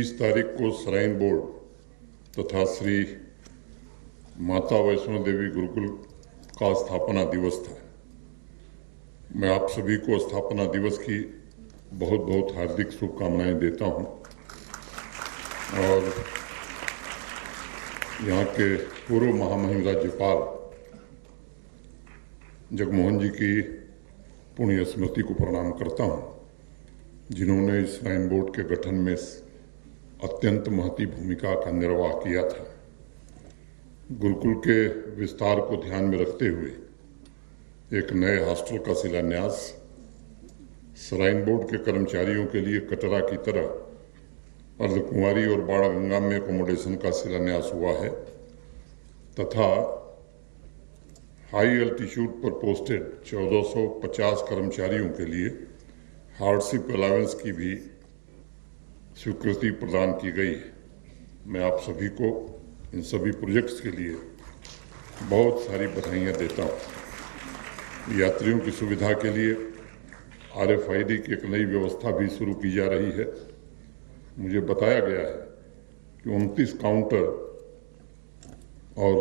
30 तारीख को shrine board तथा श्री माता वैष्णो देवी गुरुकुल का स्थापना दिवस था। मैं आप सभी को स्थापना दिवस की बहुत बहुत हार्दिक शुभकामनाएं देता हूं और यहाँ के पूर्व महामहिम राज्यपाल जगमोहन जी की पुण्य स्मृति को प्रणाम करता हूं, जिन्होंने इस श्राइन बोर्ड के गठन में अत्यंत महती भूमिका का निर्वाह किया था। गुरुकुल के विस्तार को ध्यान में रखते हुए एक नए हॉस्टल का शिलान्यास, श्राइन बोर्ड के कर्मचारियों के लिए कटरा की तरह अर्धकुंवारी और बाण गंगा में एकोमोडेशन का शिलान्यास हुआ है तथा हाई अल्टीट्यूड पर पोस्टेड 1450 कर्मचारियों के लिए हार्डशिप अलावेंस की भी स्वीकृति प्रदान की गई है। मैं आप सभी को इन सभी प्रोजेक्ट्स के लिए बहुत सारी बधाइयाँ देता हूँ। यात्रियों की सुविधा के लिए RFID की एक नई व्यवस्था भी शुरू की जा रही है। मुझे बताया गया है कि 29 काउंटर और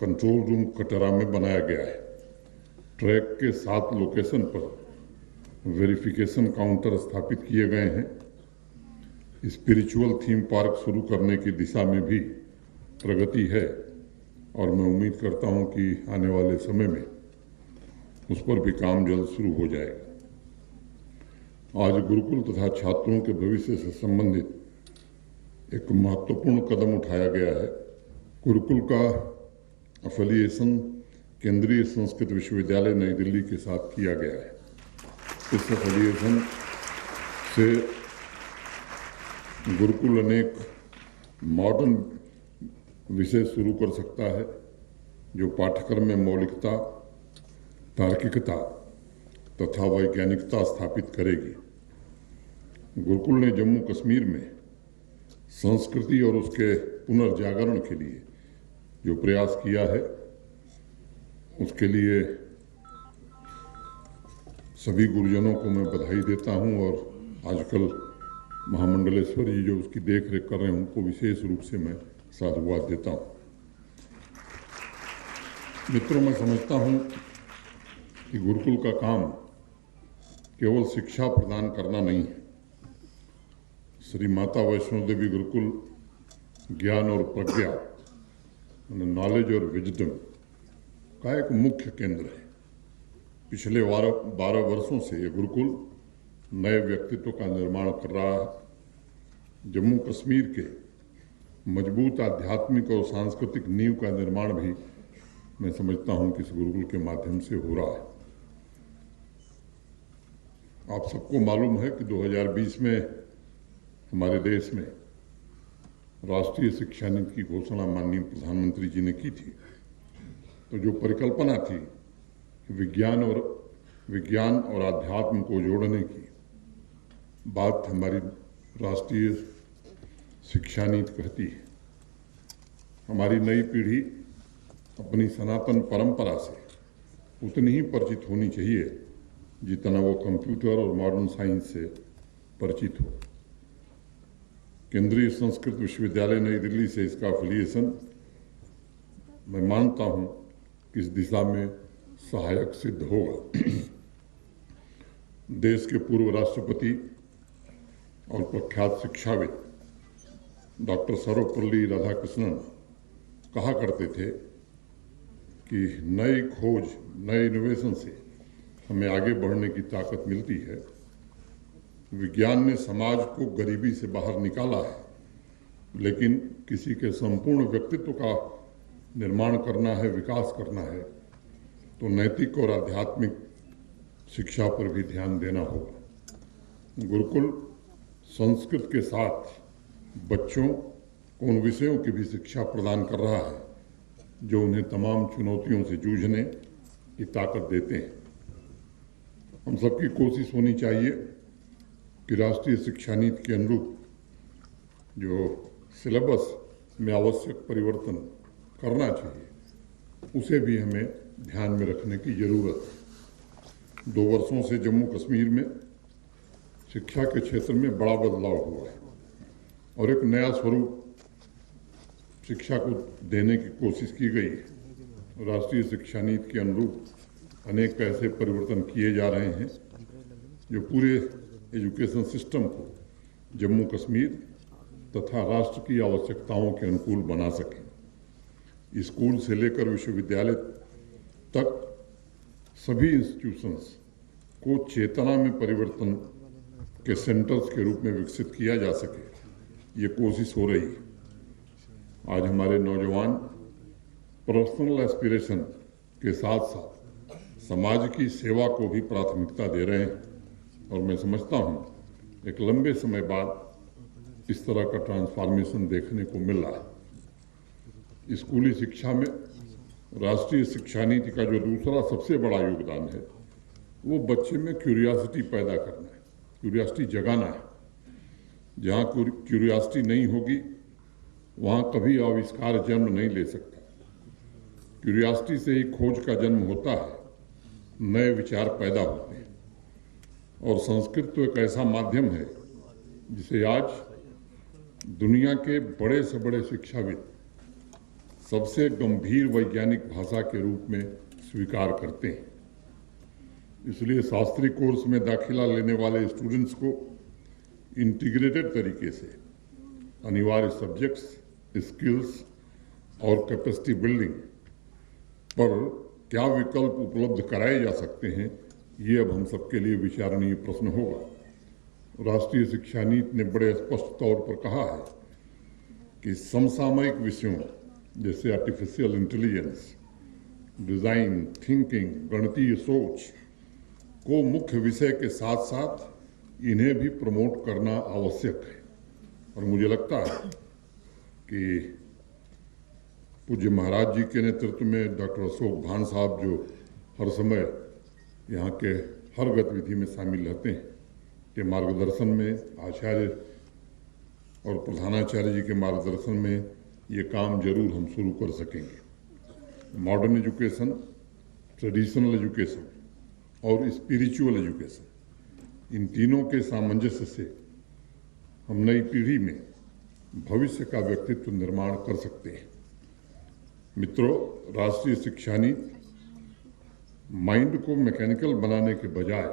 कंट्रोल रूम कटरा में बनाया गया है। ट्रैक के 7 लोकेशन पर वेरिफिकेशन काउंटर स्थापित किए गए हैं। स्पिरिचुअल थीम पार्क शुरू करने की दिशा में भी प्रगति है और मैं उम्मीद करता हूं कि आने वाले समय में उस पर भी काम जल्द शुरू हो जाएगा। आज गुरुकुल तथा छात्रों के भविष्य से संबंधित एक महत्वपूर्ण कदम उठाया गया है। गुरुकुल का एफिलिएशन केंद्रीय संस्कृत विश्वविद्यालय नई दिल्ली के साथ किया गया है। इस एफिलिएशन से गुरुकुल अनेक मॉडर्न विषय शुरू कर सकता है जो पाठ्यक्रम में मौलिकता, तार्किकता तथा वैज्ञानिकता स्थापित करेगी। गुरुकुल ने जम्मू कश्मीर में संस्कृति और उसके पुनर्जागरण के लिए जो प्रयास किया है, उसके लिए सभी गुरुजनों को मैं बधाई देता हूं और आजकल महामंडलेश्वर जी जो उसकी देख रेख कर रहे हैं उनको विशेष रूप से मैं साधुवाद देता हूं। मित्रों, मैं समझता हूं कि गुरुकुल का काम केवल शिक्षा प्रदान करना नहीं है। श्री माता वैष्णो देवी गुरुकुल ज्ञान और प्रज्ञा, नॉलेज और विजडम का एक मुख्य केंद्र है। पिछले 12 वर्षों से ये गुरुकुल नए व्यक्तित्व का निर्माण कर रहा है। जम्मू कश्मीर के मजबूत आध्यात्मिक और सांस्कृतिक नींव का निर्माण भी मैं समझता हूं कि इस गुरुकुल के माध्यम से हो रहा है। आप सबको मालूम है कि 2020 में हमारे देश में राष्ट्रीय शिक्षा नीति की घोषणा माननीय प्रधानमंत्री जी ने की थी। तो जो परिकल्पना थी विज्ञान और आध्यात्म को जोड़ने की बात हमारी राष्ट्रीय शिक्षा नीति कहती है। हमारी नई पीढ़ी अपनी सनातन परंपरा से उतनी ही परिचित होनी चाहिए जितना वो कंप्यूटर और मॉडर्न साइंस से परिचित हो। केंद्रीय संस्कृत विश्वविद्यालय नई दिल्ली से इसका एफिलिएशन मैं मानता हूं कि इस दिशा में सहायक सिद्ध होगा। देश के पूर्व राष्ट्रपति और प्रख्यात शिक्षाविद डॉक्टर सर्वपल्ली राधाकृष्णन कहा करते थे कि नई खोज, नए इनोवेशन से हमें आगे बढ़ने की ताकत मिलती है। विज्ञान ने समाज को गरीबी से बाहर निकाला है, लेकिन किसी के संपूर्ण व्यक्तित्व का निर्माण करना है, विकास करना है, तो नैतिक और आध्यात्मिक शिक्षा पर भी ध्यान देना होगा। गुरुकुल संस्कृत के साथ बच्चों को उन विषयों की भी शिक्षा प्रदान कर रहा है जो उन्हें तमाम चुनौतियों से जूझने की ताकत देते हैं। हम सबकी कोशिश होनी चाहिए कि राष्ट्रीय शिक्षा नीति के अनुरूप जो सिलेबस में आवश्यक परिवर्तन करना चाहिए, उसे भी हमें ध्यान में रखने की जरूरत है। 2 वर्षों से जम्मू कश्मीर में शिक्षा के क्षेत्र में बड़ा बदलाव हुआ है। और एक नया स्वरूप शिक्षा को देने की कोशिश की गई है। राष्ट्रीय शिक्षा नीति के अनुरूप अनेक ऐसे परिवर्तन किए जा रहे हैं जो पूरे एजुकेशन सिस्टम को जम्मू कश्मीर तथा राष्ट्र की आवश्यकताओं के अनुकूल बना सकें। स्कूल से लेकर विश्वविद्यालय तक सभी इंस्टीट्यूशंस को चेतना में परिवर्तन के सेंटर्स के रूप में विकसित किया जा सके, ये कोशिश हो रही है। आज हमारे नौजवान पर्सनल एस्पिरेशन के साथ साथ समाज की सेवा को भी प्राथमिकता दे रहे हैं और मैं समझता हूँ एक लंबे समय बाद इस तरह का ट्रांसफॉर्मेशन देखने को मिल रहा है। स्कूली शिक्षा में राष्ट्रीय शिक्षा नीति का जो दूसरा सबसे बड़ा योगदान है वो बच्चे में क्यूरियोसिटी पैदा करना है, क्यूरियोसिटी जगाना है। जहाँ क्यूरियोसिटी नहीं होगी वहाँ कभी आविष्कार जन्म नहीं ले सकता। क्यूरियोसिटी से ही खोज का जन्म होता है, नए विचार पैदा होते हैं। और संस्कृत तो एक ऐसा माध्यम है जिसे आज दुनिया के बड़े से बड़े शिक्षाविद सबसे गंभीर वैज्ञानिक भाषा के रूप में स्वीकार करते हैं। इसलिए शास्त्री कोर्स में दाखिला लेने वाले स्टूडेंट्स को इंटीग्रेटेड तरीके से अनिवार्य सब्जेक्ट्स, स्किल्स और कैपेसिटी बिल्डिंग पर क्या विकल्प उपलब्ध कराए जा सकते हैं, ये अब हम सबके लिए विचारणीय प्रश्न होगा। राष्ट्रीय शिक्षा नीति ने बड़े स्पष्ट तौर पर कहा है कि समसामयिक विषयों जैसे आर्टिफिशियल इंटेलिजेंस, डिजाइन थिंकिंग, गणितीय सोच को मुख्य विषय के साथ साथ इन्हें भी प्रमोट करना आवश्यक है। और मुझे लगता है कि पूज्य महाराज जी के नेतृत्व में डॉक्टर अशोक भान साहब जो हर समय यहाँ के हर गतिविधि में शामिल रहते हैं, के मार्गदर्शन में, आचार्य और प्रधानाचार्य जी के मार्गदर्शन में ये काम जरूर हम शुरू कर सकेंगे। मॉडर्न एजुकेशन, ट्रेडिशनल एजुकेशन और स्पिरिचुअल एजुकेशन, इन तीनों के सामंजस्य से हम नई पीढ़ी में भविष्य का व्यक्तित्व निर्माण कर सकते हैं। मित्रों, राष्ट्रीय शिक्षा नीति माइंड को मैकेनिकल बनाने के बजाय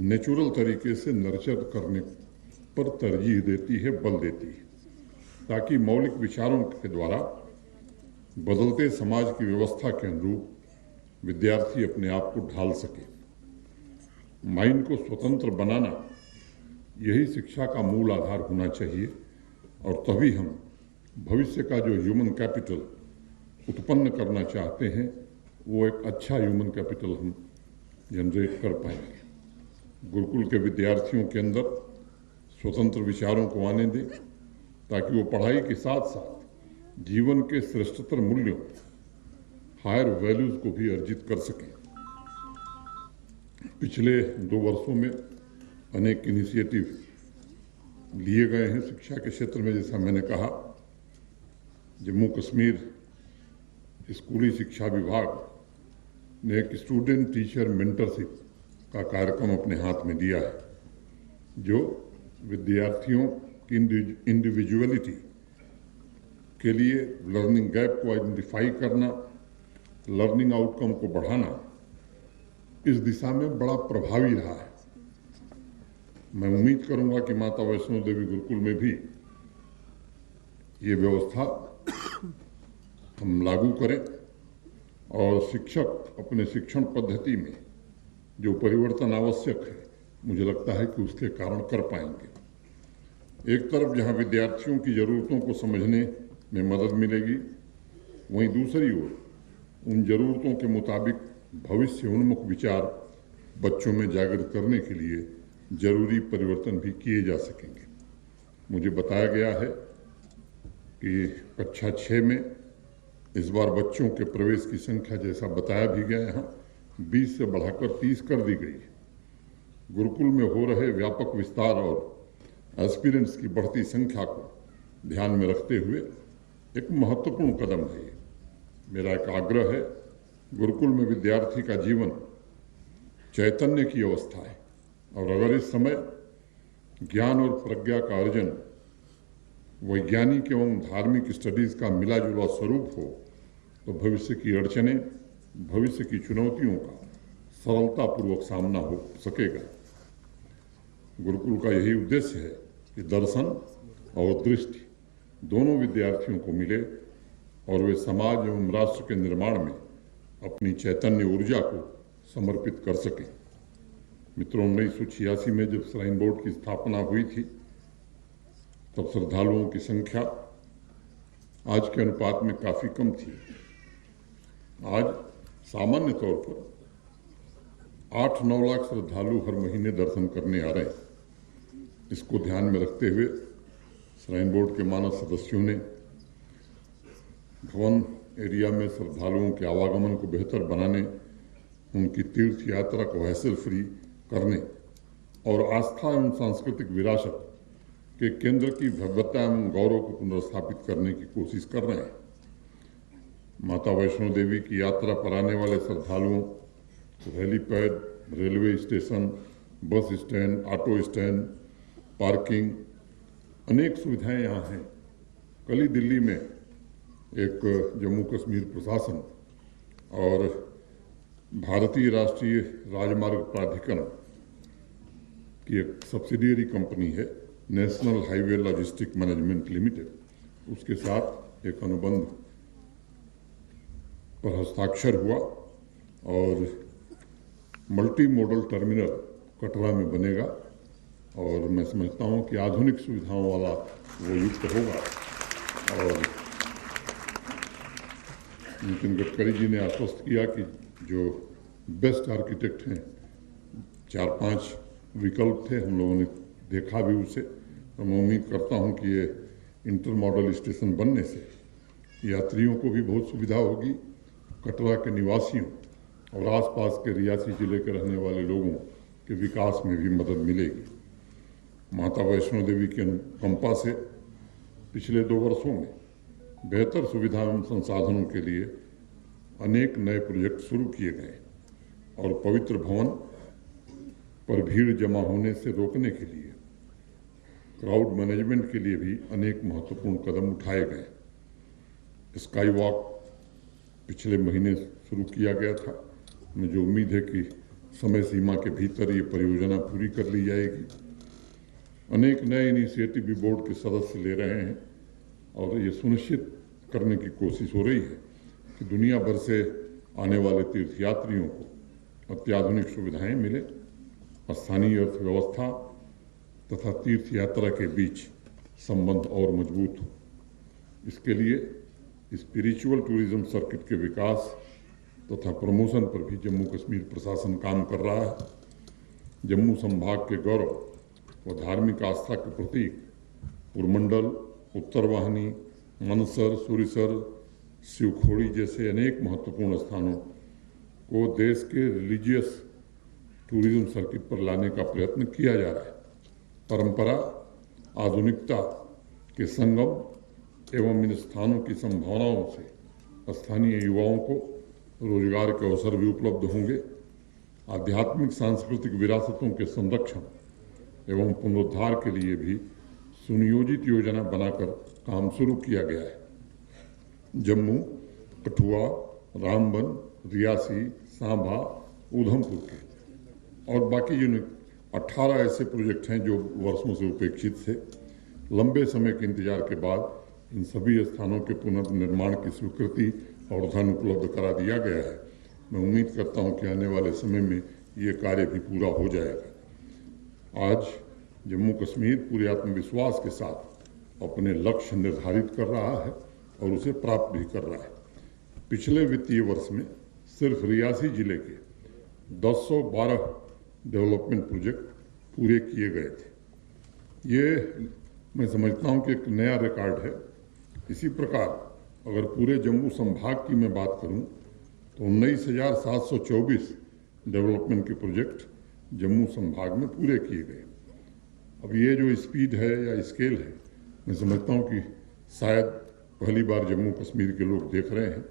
नेचुरल तरीके से नर्चर करने पर तरजीह देती है, बल देती है, ताकि मौलिक विचारों के द्वारा बदलते समाज की व्यवस्था के अनुरूप विद्यार्थी अपने आप को ढाल सके। माइंड को स्वतंत्र बनाना यही शिक्षा का मूल आधार होना चाहिए और तभी हम भविष्य का जो ह्यूमन कैपिटल उत्पन्न करना चाहते हैं वो एक अच्छा ह्यूमन कैपिटल हम जनरेट कर पाएंगे। गुरुकुल के विद्यार्थियों के अंदर स्वतंत्र विचारों को आने दें ताकि वो पढ़ाई के साथ साथ जीवन के श्रेष्ठतर मूल्यों, हायर वैल्यूज को भी अर्जित कर सकें। पिछले 2 वर्षों में अनेक इनिशिएटिव लिए गए हैं शिक्षा के क्षेत्र में। जैसा मैंने कहा, जम्मू कश्मीर स्कूली शिक्षा विभाग ने एक स्टूडेंट टीचर मेंटरशिप का कार्यक्रम अपने हाथ में दिया है, जो विद्यार्थियों की इंडिविजुअलिटी के लिए लर्निंग गैप को आइडेंटिफाई करना, लर्निंग आउटकम को बढ़ाना, इस दिशा में बड़ा प्रभावी रहा है। मैं उम्मीद करूंगा कि माता वैष्णो देवी गुरुकुल में भी ये व्यवस्था हम लागू करें और शिक्षक अपने शिक्षण पद्धति में जो परिवर्तन आवश्यक है, मुझे लगता है कि उसके कारण कर पाएंगे। एक तरफ जहां विद्यार्थियों की ज़रूरतों को समझने में मदद मिलेगी, वहीं दूसरी ओर उन ज़रूरतों के मुताबिक भविष्य उन्मुख विचार बच्चों में जागृत करने के लिए जरूरी परिवर्तन भी किए जा सकेंगे। मुझे बताया गया है कि कक्षा 6 में इस बार बच्चों के प्रवेश की संख्या, जैसा बताया भी गया यहाँ, 20 से बढ़ाकर 30 कर दी गई है। गुरुकुल में हो रहे व्यापक विस्तार और एस्पिरेंट्स की बढ़ती संख्या को ध्यान में रखते हुए एक महत्वपूर्ण कदम है ये। मेरा एक आग्रह है, गुरुकुल में विद्यार्थी का जीवन चैतन्य की अवस्था है और अगर इस समय ज्ञान और प्रज्ञा का अर्जन वैज्ञानिक एवं धार्मिक स्टडीज़ का मिला जुला स्वरूप हो तो भविष्य की अड़चनें, भविष्य की चुनौतियों का सरलतापूर्वक सामना हो सकेगा। गुरुकुल का यही उद्देश्य है कि दर्शन और दृष्टि दोनों विद्यार्थियों को मिले और वे समाज एवं राष्ट्र के निर्माण में अपनी चैतन्य ऊर्जा को समर्पित कर सकें। मित्रों, 1986 में जब श्राइन बोर्ड की स्थापना हुई थी तब श्रद्धालुओं की संख्या आज के अनुपात में काफ़ी कम थी। आज सामान्य तौर पर 8-9 लाख श्रद्धालु हर महीने दर्शन करने आ रहे हैं। इसको ध्यान में रखते हुए श्राइन बोर्ड के मानव सदस्यों ने भवन एरिया में श्रद्धालुओं के आवागमन को बेहतर बनाने, उनकी तीर्थ यात्रा को हैसल फ्री करने और आस्था एवं सांस्कृतिक विरासत के केंद्र की भव्यता एवं गौरव को पुनर्स्थापित करने की कोशिश कर रहे हैं। माता वैष्णो देवी की यात्रा पर आने वाले श्रद्धालुओं को helipad, railway station, bus stand, auto stand, parking, अनेक सुविधाएं यहाँ हैं। कल ही दिल्ली में एक जम्मू कश्मीर प्रशासन और भारतीय राष्ट्रीय राजमार्ग प्राधिकरण की एक सब्सिडियरी कंपनी है, national highway logistic management limited, उसके साथ एक अनुबंध पर हस्ताक्षर हुआ और मल्टी मॉडल टर्मिनल कटरा में बनेगा और मैं समझता हूँ कि आधुनिक सुविधाओं वाला वो युक्त होगा। और नितिन गडकरी जी ने आश्वस्त किया कि जो बेस्ट आर्किटेक्ट हैं, 4-5 विकल्प थे, हम लोगों ने देखा भी उसे, तो मैं उम्मीद करता हूं कि ये इंटर मॉडल स्टेशन बनने से यात्रियों को भी बहुत सुविधा होगी, कटरा के निवासियों और आसपास के रियासी जिले के रहने वाले लोगों के विकास में भी मदद मिलेगी। माता वैष्णो देवी की अनुकंपा से पिछले 2 वर्षों में बेहतर सुविधा एवं संसाधनों के लिए अनेक नए प्रोजेक्ट शुरू किए गए और पवित्र भवन पर भीड़ जमा होने से रोकने के लिए क्राउड मैनेजमेंट के लिए भी अनेक महत्वपूर्ण कदम उठाए गए। स्काई वॉक पिछले महीने शुरू किया गया था। मुझे उम्मीद है कि समय सीमा के भीतर ये परियोजना पूरी कर ली जाएगी। अनेक नए इनिशिएटिव भी बोर्ड के सदस्य ले रहे हैं और ये सुनिश्चित करने की कोशिश हो रही है कि दुनिया भर से आने वाले तीर्थयात्रियों को अत्याधुनिक सुविधाएं मिले, स्थानीय अर्थव्यवस्था तथा तीर्थ यात्रा के बीच संबंध और मजबूत हो। इसके लिए स्पिरिचुअल टूरिज्म सर्किट के विकास तथा प्रमोशन पर भी जम्मू कश्मीर प्रशासन काम कर रहा है। जम्मू संभाग के गौरव व धार्मिक आस्था के प्रतीक पुरमंडल, उत्तर वाहिनी, मनसर, सुरिसर, शिवखोड़ी जैसे अनेक महत्वपूर्ण स्थानों को देश के रिलीजियस टूरिज्म सर्किट पर लाने का प्रयत्न किया जा रहा है। परंपरा, आधुनिकता के संगम एवं इन स्थानों की संभावनाओं से स्थानीय युवाओं को रोजगार के अवसर भी उपलब्ध होंगे। आध्यात्मिक सांस्कृतिक विरासतों के संरक्षण एवं पुनरुद्धार के लिए भी सुनियोजित योजना बनाकर काम शुरू किया गया है। जम्मू, कठुआ, रामबन, रियासी, सांभा, उधमपुर के और बाकी जो 18 ऐसे प्रोजेक्ट हैं जो वर्षों से उपेक्षित थे। लंबे समय के इंतजार के बाद इन सभी स्थानों के पुनर्निर्माण की स्वीकृति और धन उपलब्ध करा दिया गया है। मैं उम्मीद करता हूं कि आने वाले समय में ये कार्य भी पूरा हो जाएगा। आज जम्मू कश्मीर पूरे आत्मविश्वास के साथ अपने लक्ष्य निर्धारित कर रहा है और उसे प्राप्त भी कर रहा है। पिछले वित्तीय वर्ष में सिर्फ रियासी जिले के 1012 डेवलपमेंट प्रोजेक्ट पूरे किए गए थे। ये मैं समझता हूं कि एक नया रिकॉर्ड है। इसी प्रकार अगर पूरे जम्मू संभाग की मैं बात करूं तो 19,724 डेवलपमेंट के प्रोजेक्ट जम्मू संभाग में पूरे किए गए। अब ये जो स्पीड है या स्केल है, मैं समझता हूं कि शायद पहली बार जम्मू कश्मीर के लोग देख रहे हैं।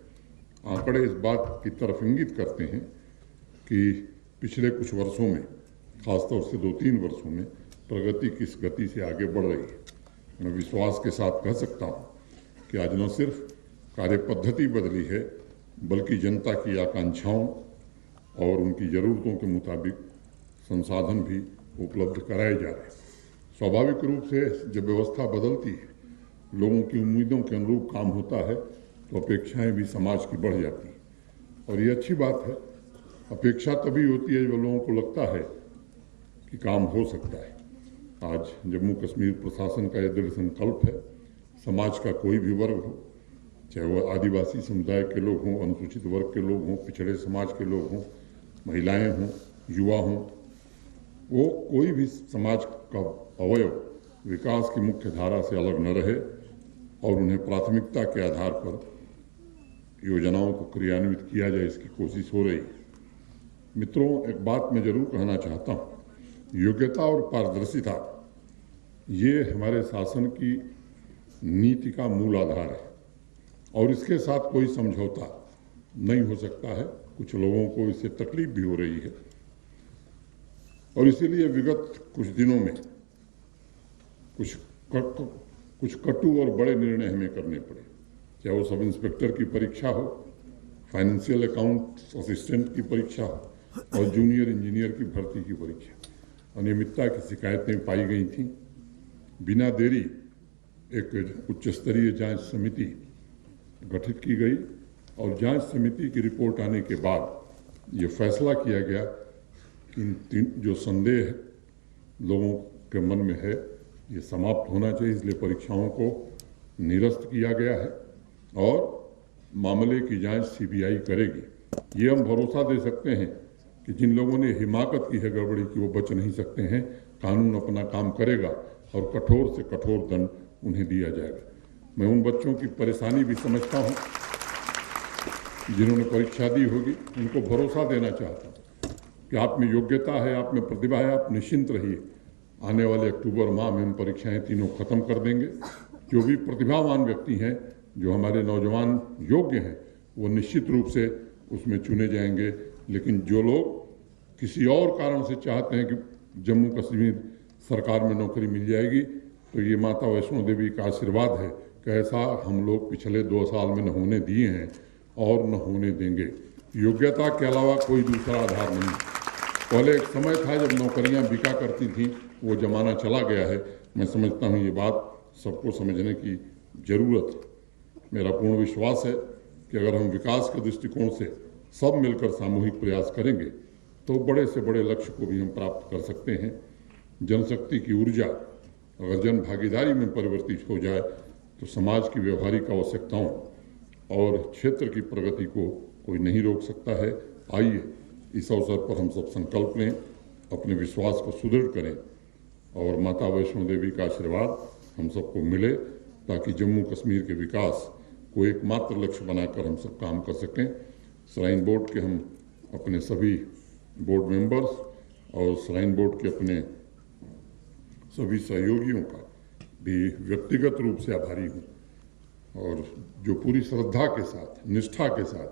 आंकड़े इस बात की तरफ इंगित करते हैं कि पिछले कुछ वर्षों में, खासतौर से 2-3 वर्षों में, प्रगति किस गति से आगे बढ़ रही है। मैं विश्वास के साथ कह सकता हूँ कि आज न सिर्फ कार्य पद्धति बदली है, बल्कि जनता की आकांक्षाओं और उनकी ज़रूरतों के मुताबिक संसाधन भी उपलब्ध कराए जा रहे हैं। स्वाभाविक रूप से जब व्यवस्था बदलती है, लोगों की उम्मीदों के अनुरूप काम होता है, तो अपेक्षाएं भी समाज की बढ़ जाती हैं। और ये अच्छी बात है। अपेक्षा तभी होती है जब लोगों को लगता है कि काम हो सकता है। आज जम्मू कश्मीर प्रशासन का यह दृढ़ संकल्प है, समाज का कोई भी वर्ग हो, चाहे वह आदिवासी समुदाय के लोग हों, अनुसूचित वर्ग के लोग हों, पिछड़े समाज के लोग हों, महिलाएं हों, युवा हों, वो कोई भी समाज का अवयव विकास की मुख्य धारा से अलग न रहे और उन्हें प्राथमिकता के आधार पर योजनाओं को क्रियान्वित किया जाए, इसकी कोशिश हो रही है। मित्रों, एक बात मैं जरूर कहना चाहता हूँ, योग्यता और पारदर्शिता ये हमारे शासन की नीति का मूल आधार है और इसके साथ कोई समझौता नहीं हो सकता है। कुछ लोगों को इससे तकलीफ भी हो रही है और इसीलिए विगत कुछ दिनों में कुछ कटु और बड़े निर्णय हमें करने पड़े, चाहे वो सब इंस्पेक्टर की परीक्षा हो, फाइनेंशियल अकाउंट असिस्टेंट की परीक्षा हो और जूनियर इंजीनियर की भर्ती की परीक्षा। अनियमितता की शिकायतें पाई गई थीं। बिना देरी एक उच्च स्तरीय जांच समिति गठित की गई और जांच समिति की रिपोर्ट आने के बाद ये फैसला किया गया कि इन जो संदेह लोगों के मन में है ये समाप्त होना चाहिए। इसलिए परीक्षाओं को निरस्त किया गया है और मामले की जांच सीबीआई करेगी। ये हम भरोसा दे सकते हैं कि जिन लोगों ने हिमाकत की है गड़बड़ी की, वो बच नहीं सकते हैं। कानून अपना काम करेगा और कठोर से कठोर दंड उन्हें दिया जाएगा। मैं उन बच्चों की परेशानी भी समझता हूं जिन्होंने परीक्षा दी होगी, उनको भरोसा देना चाहता हूं कि आप में योग्यता है, आप में प्रतिभा है, आप निश्चिंत रहिए। आने वाले अक्टूबर माह में हम परीक्षाएं तीनों खत्म कर देंगे। जो भी प्रतिभावान व्यक्ति हैं, जो हमारे नौजवान योग्य हैं, वो निश्चित रूप से उसमें चुने जाएंगे। लेकिन जो लोग किसी और कारण से चाहते हैं कि जम्मू कश्मीर सरकार में नौकरी मिल जाएगी, तो ये माता वैष्णो देवी का आशीर्वाद है कि ऐसा हम लोग पिछले 2 साल में न होने दिए हैं और न होने देंगे। योग्यता के अलावा कोई दूसरा आधार नहीं। पहले एक समय था जब नौकरियां बिका करती थीं, वो जमाना चला गया है। मैं समझता हूँ ये बात सबको समझने की जरूरत है। मेरा पूर्ण विश्वास है कि अगर हम विकास के दृष्टिकोण से सब मिलकर सामूहिक प्रयास करेंगे तो बड़े से बड़े लक्ष्य को भी हम प्राप्त कर सकते हैं। जनशक्ति की ऊर्जा अगर जन भागीदारी में परिवर्तित हो जाए तो समाज की व्यवहारिक आवश्यकताओं और क्षेत्र की प्रगति को कोई नहीं रोक सकता है। आइए इस अवसर पर हम सब संकल्प लें, अपने विश्वास को सुदृढ़ करें और माता वैष्णो देवी का आशीर्वाद हम सबको मिले ताकि जम्मू कश्मीर के विकास को एकमात्र लक्ष्य बनाकर हम सब काम कर सकें। श्राइन बोर्ड के हम अपने सभी बोर्ड मेंबर्स और श्राइन बोर्ड के अपने सभी सहयोगियों का भी व्यक्तिगत रूप से आभारी हूँ और जो पूरी श्रद्धा के साथ, निष्ठा के साथ,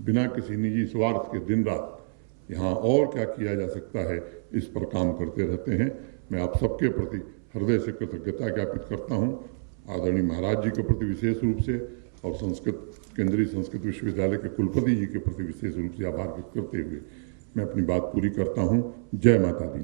बिना किसी निजी स्वार्थ के दिन रात यहाँ और क्या किया जा सकता है इस पर काम करते रहते हैं। मैं आप सबके प्रति हृदय से कृतज्ञता ज्ञापित करता हूँ। आदरणीय महाराज जी के प्रति विशेष रूप से और केंद्रीय संस्कृत विश्वविद्यालय के कुलपति जी के प्रति विशेष रूप से आभार व्यक्त करते हुए मैं अपनी बात पूरी करता हूँ। जय माता दी।